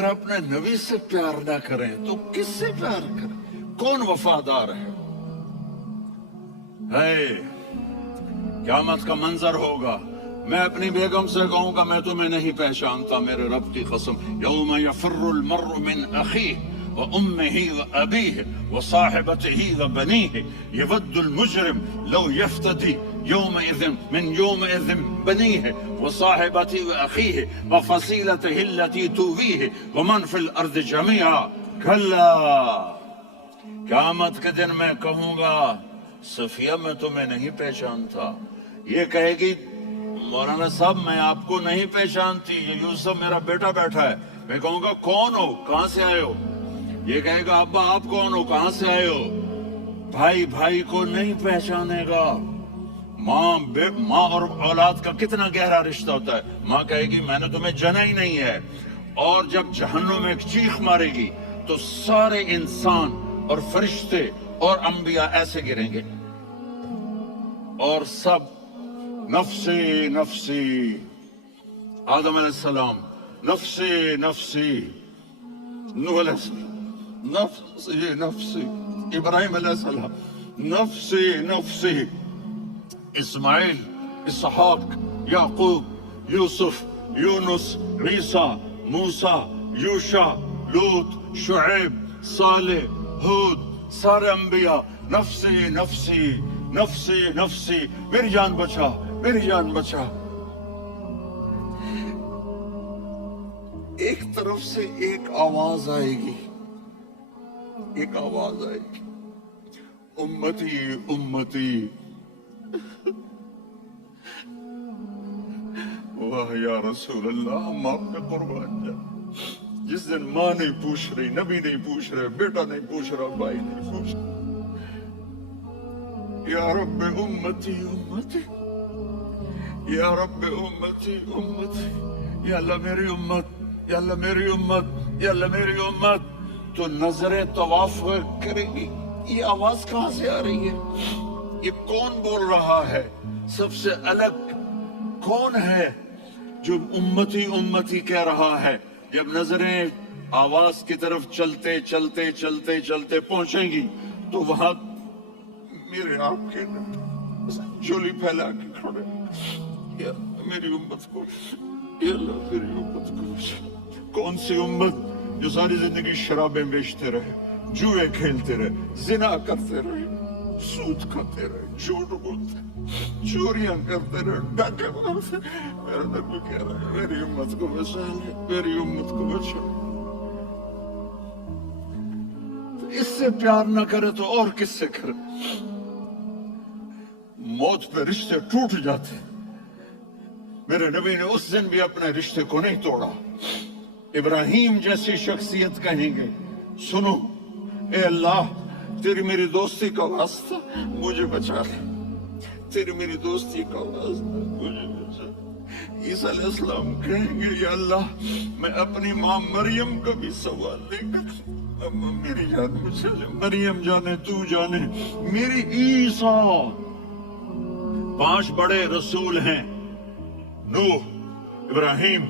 اگر اپنے نبی سے پیار نہ کریں تو کس سے پیار کریں؟ کون وفادار ہے؟ قیامت کا منظر ہوگا، میں اپنی بیگم سے کہوں گا میں تمہیں نہیں پہچانتا، میرے رب کی قسم، یوم یفر المرء من اخیہ وامہ وابیہ وصاحبتہ وبنیہ یود المجرم لو یفتدی یومئذ من یومئذ بنیہ وصاحبتہ واخیہ وفصیلتہ التي تؤویہ ومن فی الارض جميعا کلا، قیامت کے دن میں کہوں گا صفیہ میں تمہیں نہیں پہچانتا، یہ کہے گی مولانا صاحب میں آپ کو نہیں پہچانتی، یہ یوسف میرا بیٹا بیٹھا ہے، میں کہوں گا کون ہو، کہاں سے آئے ہو؟ یہ کہے گا ابا آپ کون ہو، کہاں سے آئے ہو؟ بھائی بھائی کو نہیں پہچانے گا۔ ماں اور اولاد کا کتنا گہرا رشتہ ہوتا ہے، ماں کہے گی میں نے تمہیں جنا ہی نہیں ہے، اور جب جہنم میں ایک چیخ مارے گی تو سارے انسان اور فرشتے اور انبیاء ایسے گریں گے اور سب نفسی نفسی، آدم علیہ السلام نفسی نفسی، نوح علیہ السلام نفسی نفسی، ابراہیم علیہ السلام نفسی نفسی، اسماعیل، اسحاق، یعقوب، یوسف، یونس، عیسیٰ، موسیٰ، یوشع، لوط، شعیب، صالح، ہود، سارے انبیاء نفسی نفسی نفسی نفسی، میری جان بچا میری جان بچا۔ ایک طرف سے ایک آواز آئے گی، ایک آواز آئے گی، امتی امتی، واہ یا رسول اللہ، ہم آپ پہ قربان جائیں۔ جس دن ماں نہیں پوچھ رہی، نبی نہیں پوچھ رہے، بیٹا نہیں پوچھ رہا، بھائی نہیں پوچھ رہا، یا رب امتی امتی، یا رب امتی امتی، یا اللہ میری امت، یا اللہ میری امت، یا اللہ میری امت، تو نظر طواف کرے گی، یہ آواز کہاں سے آ رہی ہے؟ یہ کون بول رہا ہے؟ سب سے الگ کون ہے جو امتی امتی کہہ رہا ہے؟ جب نظریں آواز کی طرف چلتے چلتے چلتے چلتے پہنچیں گی تو وہاں میرے آپ کے جولی پھیلا کے کھڑے، یا میری امت کو، یا اللہ میری امت کو۔ کون سی امت جو ساری زندگی شرابیں بیچتے رہے، جوئے کھیلتے رہے، زنا کرتے رہے، سود کھاتے رہے، جھوٹ بولتے، چوریاں کرتے رہے، ڈاکے مارتے، میرا نبی کہہ رہا ہے میری امت کو بچا لے، میری امت کو بچا لے۔ اس سے پیار نہ کرے تو اور کس سے کرے؟ موت پہ رشتے ٹوٹ جاتے، میرے نبی نے اس دن بھی اپنے رشتے کو نہیں توڑا۔ ابراہیم جیسی شخصیت کہیں گے سنو اے اللہ تیری میری دوستی کا واسطہ مجھے بچا لے، تیری میری دوستی کا واسطہ مجھے بچا لے۔ عیسیٰ علیہ السلام کہیں گے یا اللہ میں اپنی ماں مریم کا بھی سوال نہیں کرتا، میری جان بچا لے، مریم جانے تو جانے میری عیسیٰ۔ 5 بڑے رسول ہیں، نوح، ابراہیم،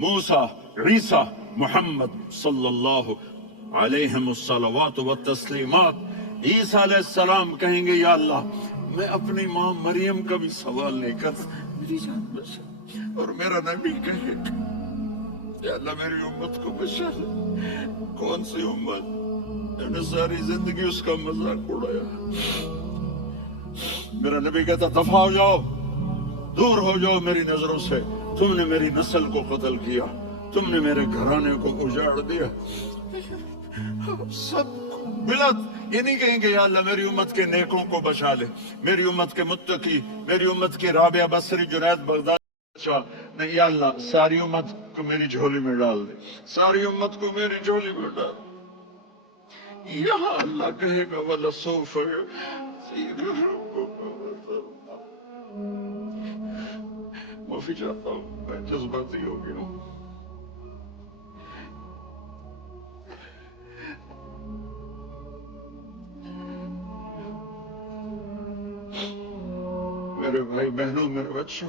موسیٰ، عیسیٰ، محمد صلی اللہ علیہ الصلوات والتسلیمات۔ عیسیٰ علیہ السلام کہیں گے یا اللہ میں اپنی ماں مریم کا بھی سوال نہیں کرتا، میری جان بچا۔ اور میرا نبی کہے گا یا اللہ میری امت کو بچا لے۔ کون سی امت؟ میں نے ساری زندگی اس کا مذاق اڑایا۔ میرا نبی کہتا دفع ہو جاؤ، دور ہو جاؤ میری نظروں سے، تم نے میری نسل کو قتل کیا، تم نے میرے گھرانے کو اجاڑ دیا۔ سب بلت یہ نہیں کہیں گے یا اللہ میری امت کے نیکوں کو بچا لے، میری امت کے متقی، میری امت کی رابعہ بصری، جنید بغدادی بچا، نہیں یا اللہ ساری امت کو میری جھولی میں ڈال دے، ساری امت کو میری جھولی میں ڈال دے۔ یہاں اللہ کہے گا وَلَسَوْفَ يُعْطِيكَ رَبُّكَ فَتَرْضَىٰ۔ معافی چاہتا ہوں میں جذباتی ہو گیا ہوں۔ میرے بھائی بہنوں، میرے بچوں،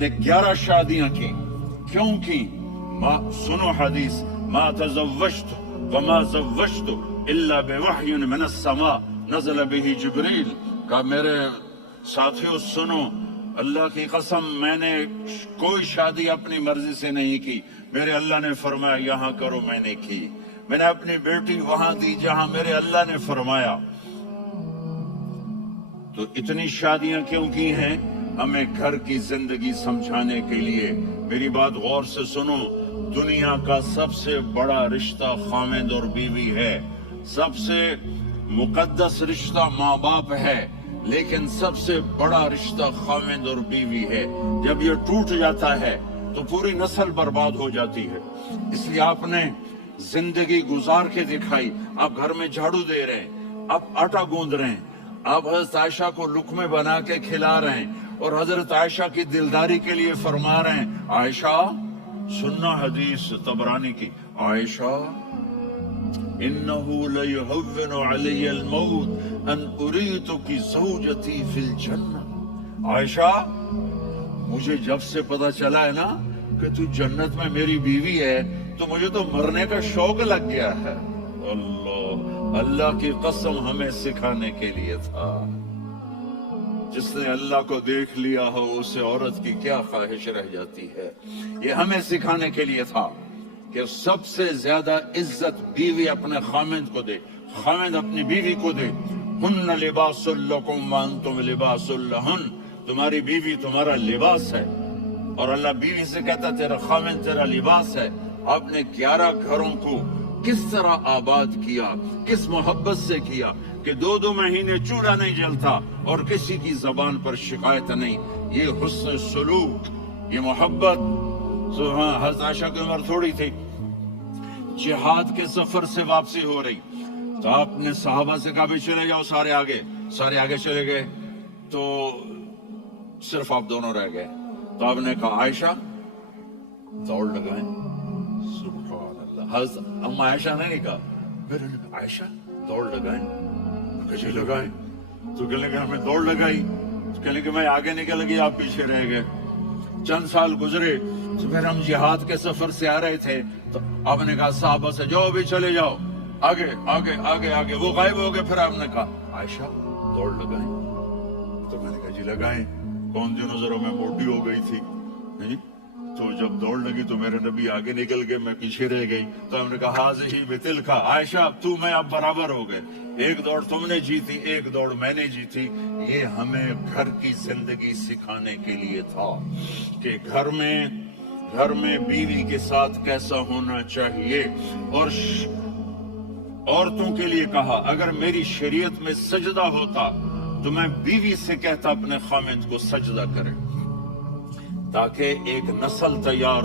نے 11 شادیاں کی. کیوں کی؟ سنو حدیث، ما تزوجت وما زوجت الا بوحی من السماء نزل به جبریل. کہا میرے ساتھیوں سنو، اللہ کی قسم میں نے کوئی شادی اپنی مرضی سے نہیں کی. میرے اللہ نے فرمایا یہاں کرو، میں نے کی. میں نے اپنی بیٹی وہاں دی جہاں میرے اللہ نے فرمایا. تو اتنی شادیاں کیوں کی ہیں؟ ہمیں گھر کی زندگی سمجھانے کے لیے. میری بات غور سے سنو، دنیا کا سب سے بڑا رشتہ خاوند اور بیوی ہے. سب سے مقدس رشتہ ماں باپ ہے، لیکن سب سے بڑا رشتہ خاوند اور بیوی ہے. جب یہ ٹوٹ جاتا ہے تو پوری نسل برباد ہو جاتی ہے. اس لیے آپ نے زندگی گزار کے دکھائی. آپ گھر میں جھاڑو دے رہے ہیں، آپ آٹا گوندھ رہے ہیں، آپ حضرت عائشہ کو لقمے بنا کے کھلا رہے ہیں، اور حضرت عائشہ کی دلداری کے لیے فرما رہے ہیں عائشہ، سننا حدیث طبرانی کی، عائشہ انہو لیہون علی الموت ان اریتک زوجتی فی الجنہ. عائشہ مجھے جب سے پتا چلا ہے نا کہ تو جنت میں میری بیوی ہے تو مجھے تو مرنے کا شوق لگ گیا ہے. اللہ کی قسم ہمیں سکھانے کے لیے تھا. جس نے اللہ کو دیکھ لیا ہو اسے عورت کی کیا خواہش رہ جاتی ہے. یہ ہمیں سکھانے کے لیے تھا کہ سب سے زیادہ عزت بیوی اپنے خاوند کو دے، خاوند اپنی بیوی کو دے. ہن لباس لکم وانتم لباس لہن. تمہاری بیوی تمہارا لباس ہے، اور اللہ بیوی سے کہتا تیرا خاوند تیرا لباس ہے. آپ نے 11 گھروں کو کس طرح آباد کیا، کس محبت سے کیا کہ 2 مہینے چولہا نہیں جلتا اور کسی کی زبان پر شکایت نہیں. یہ حسن سلوک، یہ محبت. حضرت عائشہ کی عمر تھوڑی تھی، جہاد کے سفر سے واپسی ہو رہی، تو آپ نے صحابہ سے کہا بھی چلے جاؤ سارے آگے چلے گئے، تو صرف آپ دونوں رہ گئے. تو آپ نے کہا عائشہ دوڑ لگائیں. سبحان اللہ. حضرت اما عائشہ نے نہیں کہا، میرے نے کہا عائشہ دوڑ لگائیں. کیسے لگائیں؟ تو کہنے کہ ہمیں دوڑ لگائی. تو کہنے کہ میں آگے نکل گئی، آپ پیچھے رہ گئے. چند سال گزرے تو پھر ہم جہاد کے سفر سے آ رہے تھے، تو آپ نے کہا صحابہ سے جاؤ بھی چلے جاؤ آگے آگے آگے آگے. وہ غائب ہو گئے. پھر آپ نے کہا عائشہ دوڑ لگائیں. تو میں نے کہا جی لگائیں. کون سی نظروں میں موٹی ہو گئی تھی. تو جب دوڑ لگی تو میرے نبی آگے نکل گئے، میں پیچھے رہ گئی. تو ہم نے کہا ہاذہ بتلک، عائشہ تو میں اب برابر ہو گئے. ایک دوڑ تم نے جیتی، ایک دوڑ میں نے جیتی. یہ ہمیں گھر کی زندگی سکھانے کے لیے تھا کہ گھر میں بیوی کے ساتھ کیسا ہونا چاہیے. اور عورتوں کے لیے کہا اگر میری شریعت میں سجدہ ہوتا تو میں بیوی سے کہتا اپنے خاوند کو سجدہ کرے، تاکہ ایک نسل تیار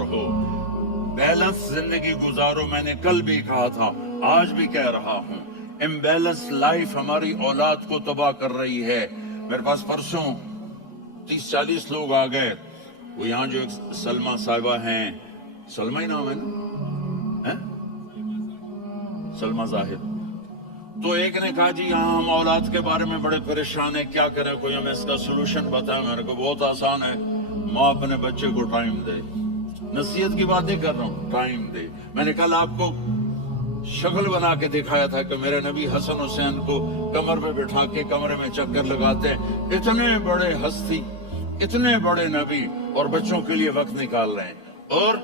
ہو. بیلنس زندگی گزارو. میں نے کل بھی کہا تھا، آج بھی کہہ رہا ہوں، امبیلنس لائف ہماری اولاد کو تباہ کر رہی ہے. میرے پاس پرسوں 30-40 لوگ آ گئے. وہ یہاں جو ایک سلمہ صاحبہ ہیں، سلمہ ہی نام ہے نا، سلمہ زاہد. تو ایک نے کہا جی یہاں ہم اولاد کے بارے میں بڑے پریشان ہیں، کیا کریں، کوئی ہمیں اس کا سولوشن بتائیں. میں نے کہا بہت آسان ہے، ماں اپنے بچے کو ٹائم دے. نصیحت کی باتیں کر رہا ہوں، ٹائم دے. میں نے کل آپ کو شکل بنا کے دکھایا تھا کہ میرے نبی حسن حسین کو کمر پہ بٹھا کے کمرے میں چکر لگاتے. اتنے بڑے ہستی، اتنے بڑے نبی، اور بچوں کے لیے وقت نکال رہے ہیں اور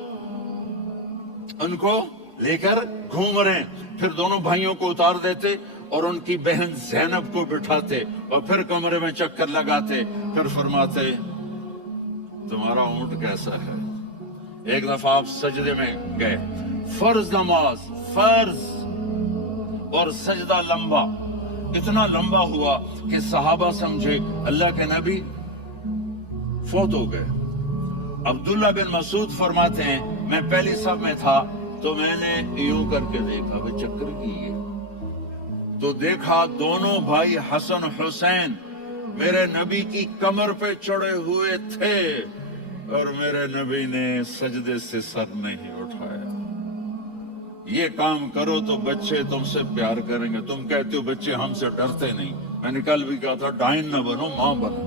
ان کو لے کر گھوم رہے ہیں. پھر دونوں بھائیوں کو اتار دیتے اور ان کی بہن زینب کو بٹھاتے اور پھر کمرے میں چکر لگاتے. پھر فرماتے تمہارا اونٹ کیسا ہے. ایک دفعہ آپ سجدے میں گئے، فرض نماز، فرض، اور سجدہ لمبا، اتنا لمبا ہوا کہ صحابہ سمجھے اللہ کے نبی فوت ہو گئے. عبداللہ بن مسعود فرماتے ہیں میں پہلی صف میں تھا تو میں نے یوں کر کے دیکھا، وہ چکر کی ہے، تو دیکھا دونوں بھائی حسن حسین میرے نبی کی کمر پہ چڑھے ہوئے تھے اور میرے نبی نے سجدے سے سر نہیں اٹھایا. یہ کام کرو تو بچے تم سے پیار کریں گے. تم کہتے ہو بچے ہم سے ڈرتے نہیں. میں نے کل بھی کہا تھا ڈائن نہ بنو، ماں بنو.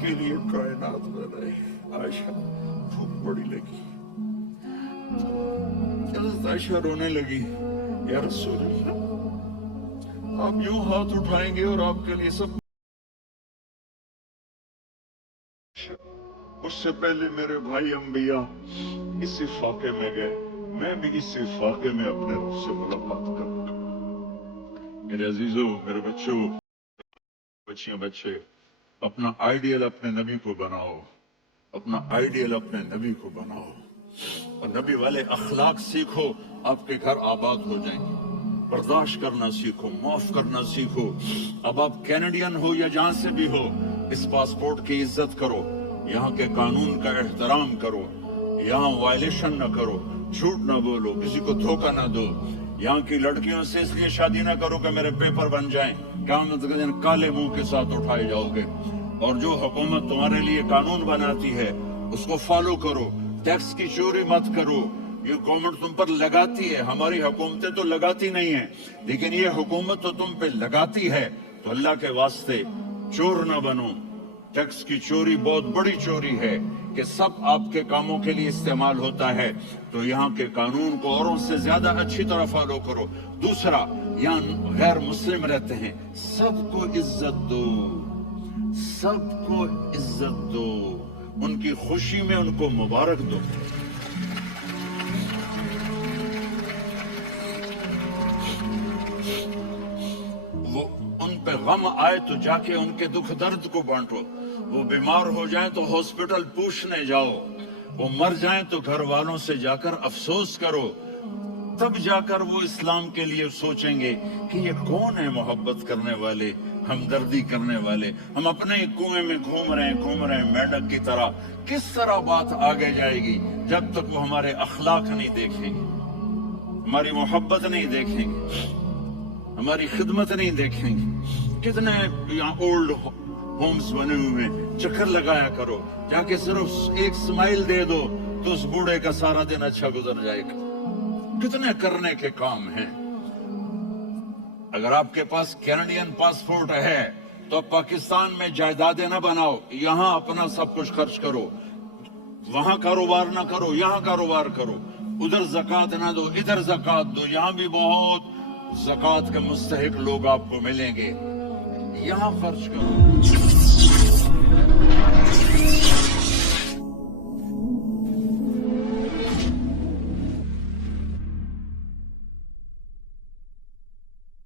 کے لیے کائنات بنائی. عائشہ بھوک بڑی لگی. حضرت عائشہ رونے لگی. یا رسول اللہ، آپ یوں ہاتھ اٹھائیں گے اور آپ کے لیے سب. اس سے پہلے میرے بھائی انبیاء اسی فاقے میں گئے، میں بھی اسی فاقے میں اپنے رب سے ملاقات کروں گا. میرے عزیزوں، میرے بچوں، بچیاں، بچے، اپنا آئیڈیل اپنے نبی کو بناؤ. اپنا آئیڈیل اپنے نبی کو بناؤ اور نبی والے اخلاق سیکھو. آپ کے گھر آباد ہو جائیں گے. برداشت کرنا سیکھو، معاف کرنا سیکھو. اب آپ کینیڈین ہو یا جہاں سے بھی ہو، اس پاسپورٹ کی عزت کرو، یہاں کے قانون کا احترام کرو، یہاں وائلیشن نہ کرو، جھوٹ نہ بولو، کسی کو دھوکہ نہ دو. یہاں کی لڑکیوں سے اس لیے شادی نہ کرو کہ میرے پیپر بن جائیں، قیامت کے دن کالے منہ کے ساتھ اٹھائے جاؤ گے. اور جو حکومت تمہارے لیے قانون بناتی ہے اس کو فالو کرو. ٹیکس کی چوری مت کرو. یہ گورنمنٹ تم پر لگاتی ہے، ہماری حکومتیں تو لگاتی نہیں ہیں، لیکن یہ حکومت تو تم پہ لگاتی ہے. تو اللہ کے واسطے چور نہ بنو. ٹیکس کی چوری بہت بڑی چوری ہے کہ سب آپ کے کاموں کے لیے استعمال ہوتا ہے. تو یہاں کے قانون کو اوروں سے زیادہ اچھی طرح فالو کرو. دوسرا، یہاں غیر مسلم رہتے ہیں، سب کو عزت دو، سب کو عزت دو. ان کی خوشی میں ان کو مبارک دو. وہ ان پہ غم آئے تو جا کے ان کے دکھ درد کو بانٹو. وہ بیمار ہو جائیں تو ہاسپٹل پوچھنے جاؤ. وہ مر جائیں تو گھر والوں سے جا کر افسوس کرو. تب جا کر وہ اسلام کے لیے سوچیں گے کہ یہ کون ہے محبت کرنے والے، ہمدردی کرنے والے. ہم اپنے ہی کنویں میں گھوم رہے ہیں میڈک کی طرح. کس طرح بات آگے جائے گی جب تک وہ ہمارے اخلاق نہیں دیکھیں گے، ہماری محبت نہیں دیکھیں گے، ہماری خدمت نہیں دیکھیں گے. کتنے یہاں اولڈ ہومز بنے ہوئے ہیں، چکر لگایا کرو. جا کے صرف ایک سمائل دے دو تو اس بوڑھے کا سارا دن اچھا گزر جائے گا. کتنے کرنے کے کام ہیں. اگر آپ کے پاس کینیڈین پاسپورٹ ہے تو پاکستان میں جائیدادیں نہ بناؤ، یہاں اپنا سب کچھ خرچ کرو. وہاں کاروبار نہ کرو، یہاں کاروبار کرو. ادھر زکوٰۃ نہ دو، ادھر زکوٰۃ دو. یہاں بھی بہت زکوٰۃ کے مستحق لوگ آپ کو ملیں گے. یہاں خرچ کرو.